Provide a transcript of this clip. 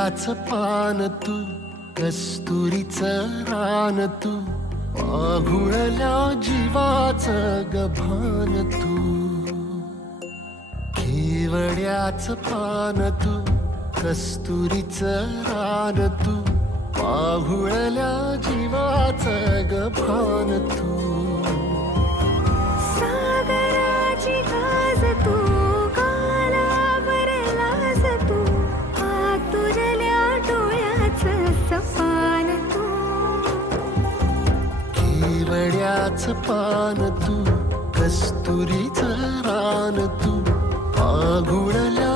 केवड्याच पान तू, कस्तुरीचं रान तू, आघुळल्या जीवाचं गभान तू. केवड्याच पान तू, कस्तुरीचं रान तू, आघुळल्या जीवाचं गभान तू. सागराची गाज तू, कालावरलास तू, आतुरल्या डोळ्याचं सपान तू. केवड्याच पान तू, कस्तुरीचं रान तू, आघुळल्या